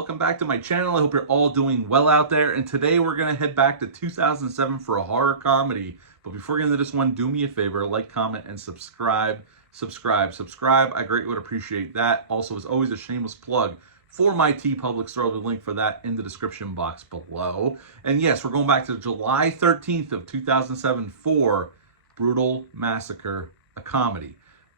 welcome back to my channel. I hope you're all doing well out there. And today we're going to head back to 2007 for a horror comedy. But before getting into this one, do me a favor, like, comment, and subscribe. Subscribe. I greatly would appreciate that. Also, as always, a shameless plug for my TeePublic store. I'll link for that in the description box below. And yes, we're going back to July 13th of 2007 for Brutal Massacre, a comedy.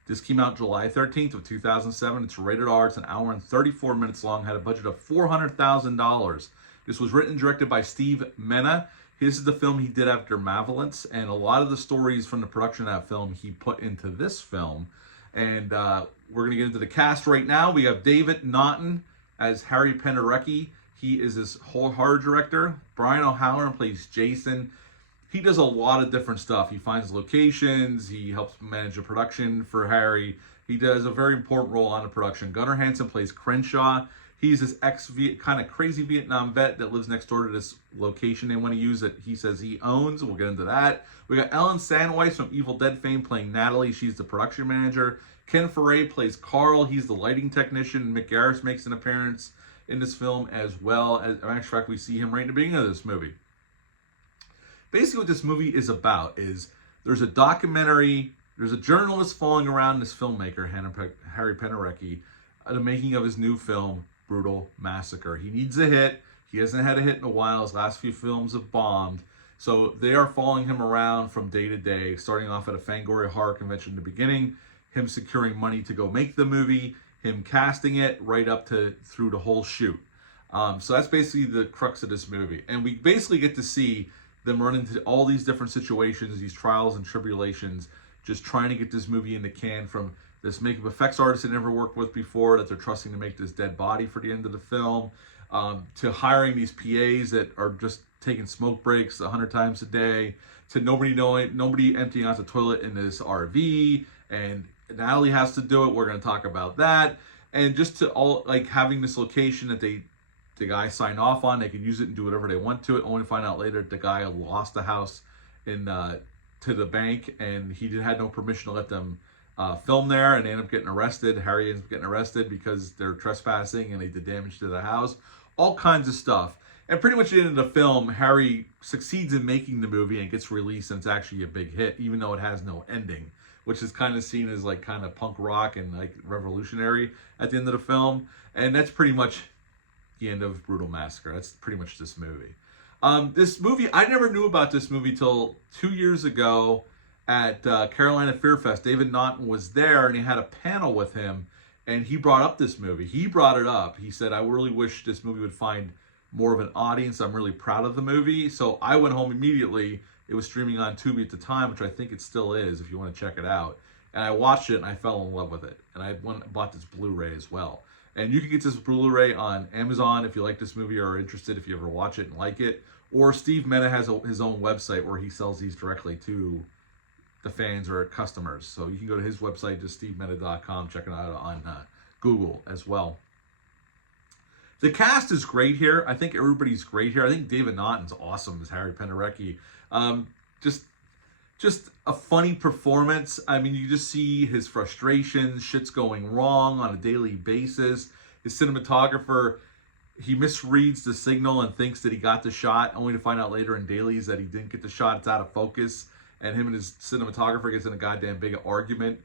This came out July 13th of 2007. It's rated R. It's an hour and 34 minutes long. Had a budget of $400,000. This was written and directed by Steve Mena. This is the film he did after Malevolence, and a lot of the stories from the production of that film he put into this film. And we're going to get into the cast right now. We have David Naughton as Harry Penderecki. He is his horror director. Brian O'Halloran plays Jason. He does a lot of different stuff. He finds locations. He helps manage the production for Harry. He does a very important role on the production. Gunnar Hansen plays Crenshaw. He's this kind of crazy Vietnam vet that lives next door to this location they want to use that he says he owns. We'll get into that. We got Ellen Sandweiss from Evil Dead fame playing Natalie. She's the production manager. Ken Foray plays Carl. He's the lighting technician. Mick Garris makes an appearance in this film as well. As a matter of fact, we see him right in the beginning of this movie. Basically what this movie is about is there's a documentary, there's a journalist following around this filmmaker, Harry Penderecki, the making of his new film, Brutal Massacre. He needs a hit. He hasn't had a hit in a while. His last few films have bombed. So they are following him around from day to day, starting off at a Fangoria horror convention in the beginning, him securing money to go make the movie, him casting it right up to through the whole shoot. So that's basically the crux of this movie. And we basically get to see them run into all these different situations, these trials and tribulations, just trying to get this movie in the can, from this makeup effects artist they never worked with before that they're trusting to make this dead body for the end of the film, to hiring these PAs that are just taking smoke breaks 100 times a day, to nobody emptying out the toilet in this RV, and Natalie has to do it. We're going to talk about that. And just to all, like, having this location that the guy signed off on, they can use it and do whatever they want to it, only to find out later the guy lost the house to the bank, and he had no permission to let them film there, and they end up getting arrested. Harry ends up getting arrested because they're trespassing and they did damage to the house. All kinds of stuff. And pretty much at the end of the film, Harry succeeds in making the movie and gets released, and it's actually a big hit, even though it has no ending, which is kind of seen as like kind of punk rock and like revolutionary at the end of the film. And that's pretty much the end of Brutal Massacre. That's pretty much this movie. This movie, I never knew about this movie till 2 years ago at Carolina Fear Fest. David Naughton was there, and he had a panel with him, and he brought up this movie. He brought it up. He said, I really wish this movie would find more of an audience. I'm really proud of the movie. So I went home immediately. It was streaming on Tubi at the time, which I think it still is if you want to check it out. And I watched it, and I fell in love with it. And I bought this Blu-ray as well. And you can get this Blu-ray on Amazon if you like this movie or are interested, if you ever watch it and like it. Or Steve Mena has his own website where he sells these directly to the fans or customers. So you can go to his website, just stevemena.com, check it out on Google as well. The cast is great here. I think everybody's great here. I think David Naughton's awesome as Harry Penderecki. Just a funny performance. I mean, you just see his frustrations, shit's going wrong on a daily basis. His cinematographer, he misreads the signal and thinks that he got the shot, only to find out later in dailies that he didn't get the shot. It's out of focus. And him and his cinematographer gets in a goddamn big argument.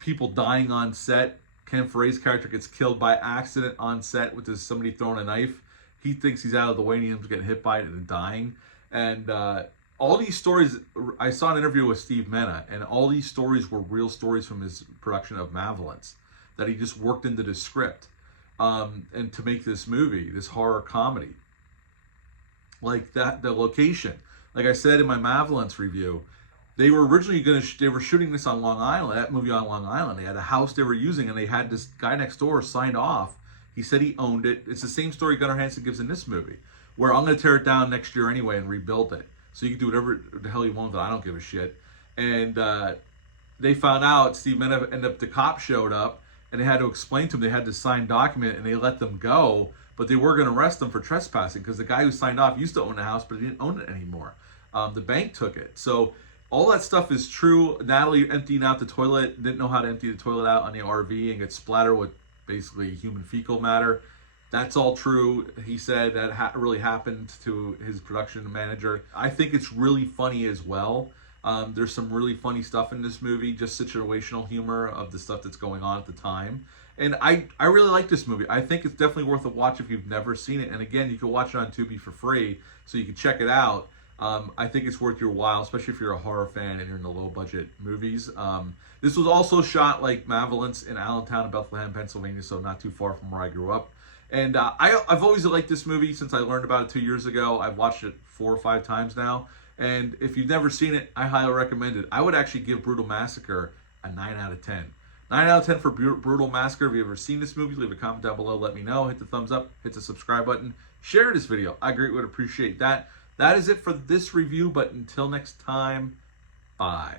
People dying on set. Ken Foray's character gets killed by accident on set with somebody throwing a knife. He thinks he's out of the way, and he ends up getting hit by it and dying. And all these stories, I saw an interview with Steve Mena, and all these stories were real stories from his production of Malevolence that he just worked into the script and to make this movie, this horror comedy. Like that, the location. Like I said in my Malevolence review, they were originally they were shooting this on Long Island, that movie on Long Island. They had a house they were using, and they had this guy next door signed off. He said he owned it. It's the same story Gunnar Hansen gives in this movie, where I'm going to tear it down next year anyway and rebuild it. So you can do whatever the hell you want with it. I don't give a shit. And they found out, Steve Mena ended up, the cops showed up, and they had to explain to them, they had to sign document, and they let them go, but they were going to arrest them for trespassing, because the guy who signed off used to own the house, but he didn't own it anymore. The bank took it. So all that stuff is true. Natalie emptying out the toilet, didn't know how to empty the toilet out on the RV and get splattered with basically human fecal matter. That's all true. He said that really happened to his production manager. I think it's really funny as well. There's some really funny stuff in this movie, just situational humor of the stuff that's going on at the time. And I really like this movie. I think it's definitely worth a watch if you've never seen it. And again, you can watch it on Tubi for free, so you can check it out. I think it's worth your while, especially if you're a horror fan and you're into low budget movies. This was also shot like Malevolence in Allentown, Bethlehem, Pennsylvania, so not too far from where I grew up. And I've always liked this movie since I learned about it 2 years ago. I've watched it 4 or 5 times now. And if you've never seen it, I highly recommend it. I would actually give Brutal Massacre a 9 out of 10. 9 out of 10 for Brutal Massacre. If you've ever seen this movie, leave a comment down below. Let me know. Hit the thumbs up. Hit the subscribe button. Share this video. I greatly would appreciate that. That is it for this review. But until next time, bye.